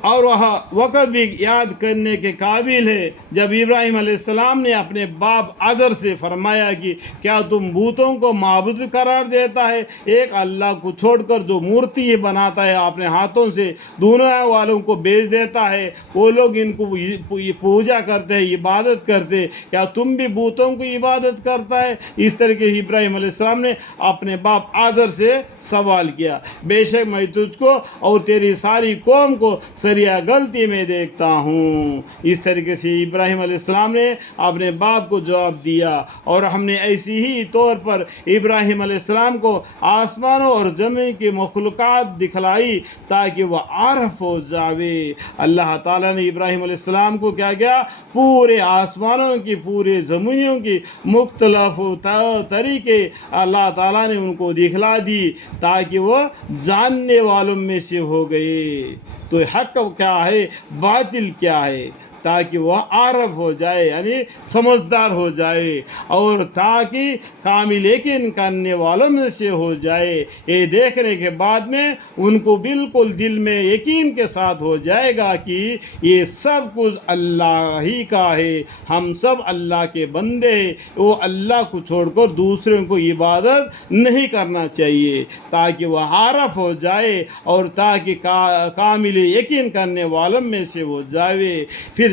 اور وہ وقت بھی یاد کرنے کے قابل ہے جب ابراہیم علیہ السلام نے اپنے باپ آذر سے فرمایا کہ کیا تم بتوں کو معبود قرار دیتا ہے، ایک اللہ کو چھوڑ کر جو مورتی بناتا ہے اپنے ہاتھوں سے دنیا والوں کو بیچ دیتا ہے، وہ لوگ ان کو پوجا کرتے ہیں، عبادت کرتے، کیا تم بھی بتوں کو عبادت کرتا ہے؟ اس طریقے سے ابراہیم علیہ السلام نے اپنے باپ آذر سے سوال کیا، بے شک میں تجھ کو اور تیری ساری قوم کو سریا غلطی میں دیکھتا ہوں۔ اس طریقے سے ابراہیم علیہ السلام نے اپنے باپ کو جواب دیا، اور ہم نے ایسی ہی طور پر ابراہیم علیہ السلام کو آسمانوں اور زمین کی مخلوقات دکھلائی تاکہ وہ عارف ہو جاوے۔ اللہ تعالیٰ نے ابراہیم علیہ السلام کو کیا کیا؟ پورے آسمانوں کی، پورے زمینوں کی مختلف طریقے اللہ تعالیٰ نے ان کو دکھلا دی تاکہ وہ جاننے والوں میں سے ہو گئے تو حق کیا ہے، باطل کیا ہے، تاکہ وہ عارف ہو جائے، یعنی سمجھدار ہو جائے، اور تاکہ کامل یقین کرنے والوں میں سے ہو جائے۔ یہ دیکھنے کے بعد میں ان کو بالکل دل میں یقین کے ساتھ ہو جائے گا کہ یہ سب کچھ اللہ ہی کا ہے، ہم سب اللہ کے بندے ہیں، وہ اللہ کو چھوڑ کر دوسروں کو عبادت نہیں کرنا چاہیے، تاکہ وہ عارف ہو جائے اور تاکہ کامل یقین کرنے والوں میں سے ہو جائے۔ پھر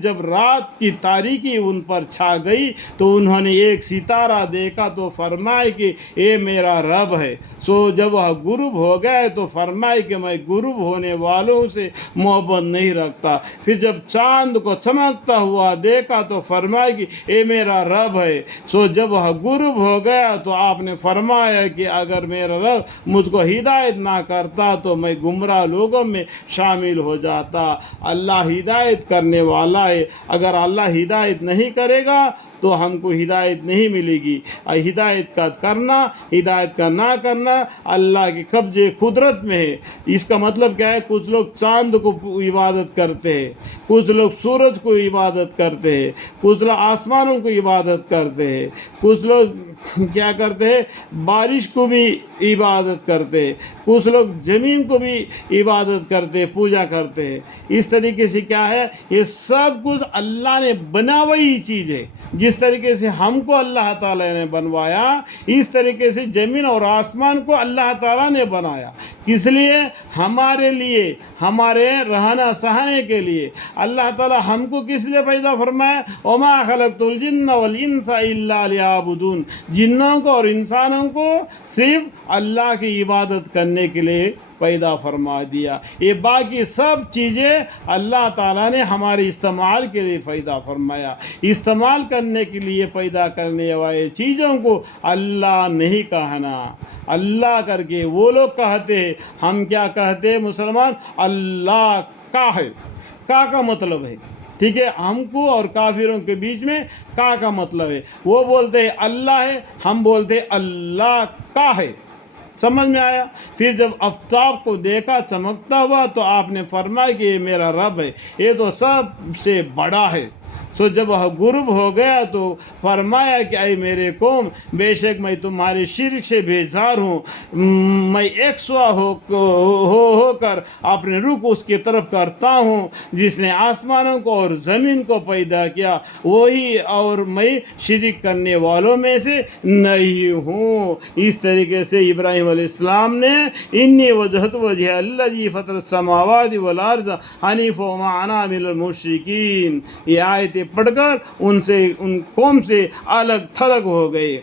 جب رات کی تاریکی ان پر چھا گئی تو انہوں نے ایک ستارہ دیکھا تو فرمائے کہ اے میرا رب ہے۔ سو جب وہ غروب ہو گئے تو فرمائے کہ میں غروب ہونے والوں سے محبت نہیں رکھتا۔ پھر جب چاند کو چمکتا ہوا دیکھا تو فرمائے کہ اے میرا رب ہے۔ سو جب وہ غروب ہو گیا تو آپ نے فرمایا کہ اگر میرا رب مجھ کو ہدایت نہ کرتا تو میں گمراہ لوگوں میں شامل ہو جاتا۔ اللہ ہدایت کرنے والا ہے، اگر اللہ ہدایت نہیں کرے گا تو ہم کو ہدایت نہیں ملے گی۔ ہدایت کا کرنا، ہدایت کا نہ کرنا اللہ کے قبضے قدرت میں ہے۔ اس کا مطلب کیا ہے؟ کچھ لوگ چاند کو عبادت کرتے ہیں، کچھ لوگ سورج کو عبادت کرتے ہیں، کچھ لوگ آسمانوں کو عبادت کرتے ہیں، کچھ لوگ کیا کرتے ہیں؟ بارش کو بھی عبادت کرتے ہیں، کچھ لوگ زمین کو بھی عبادت کرتے، پوجا کرتے ہیں۔ اس طریقے سے کیا ہے؟ یہ سب کچھ اللہ نے بنا ہوئی چیز ہے۔ جس طریقے سے ہم کو اللہ تعالیٰ نے بنوایا، اس طریقے سے زمین اور آسمان کو اللہ تعالیٰ نے بنایا۔ کس لیے؟ ہمارے لیے، ہمارے رہنا سہنے کے لیے۔ اللہ تعالیٰ ہم کو کس لیے پیدا فرمایا؟ وما خلقت الجن والانس الا لیعبدون، جنوں کو اور انسانوں کو صرف اللہ کی عبادت کرنے کے لیے پیدا فرما دیا۔ یہ باقی سب چیزیں اللہ تعالیٰ نے ہمارے استعمال کے لیے پیدا فرمایا۔ استعمال کرنے کے لیے پیدا کرنے والے چیزوں کو اللہ نہیں کہنا، اللہ کر کے وہ لوگ کہتے ہیں۔ ہم کیا کہتے ہیں مسلمان؟ اللہ کا ہے۔ کا مطلب ہے، ٹھیک ہے، ہم کو اور کافروں کے بیچ میں کا مطلب ہے۔ وہ بولتے ہیں اللہ ہے، ہم بولتے ہیں اللہ کا ہے۔ سمجھ میں آیا؟ پھر جب آفتاب کو دیکھا چمکتا ہوا تو آپ نے فرمایا کہ یہ میرا رب ہے، یہ تو سب سے بڑا ہے۔ سو جب وہ غروب ہو گیا تو فرمایا کہ اے میرے قوم، بے شک میں تمہارے شرک سے بیزار ہوں، میں ایک سوا ہو کر اپنے رخ اس کی طرف کرتا ہوں جس نے آسمانوں کو اور زمین کو پیدا کیا، وہی، اور میں شرک کرنے والوں میں سے نہیں ہوں۔ اس طریقے سے ابراہیم علیہ السلام نے انی وجہت وجہ الذی فطر السماوات والارض حنیفا وما انا من المشرکین، یہ آیت پڑھ کر ان قوم سے الگ تھلگ ہو گئے۔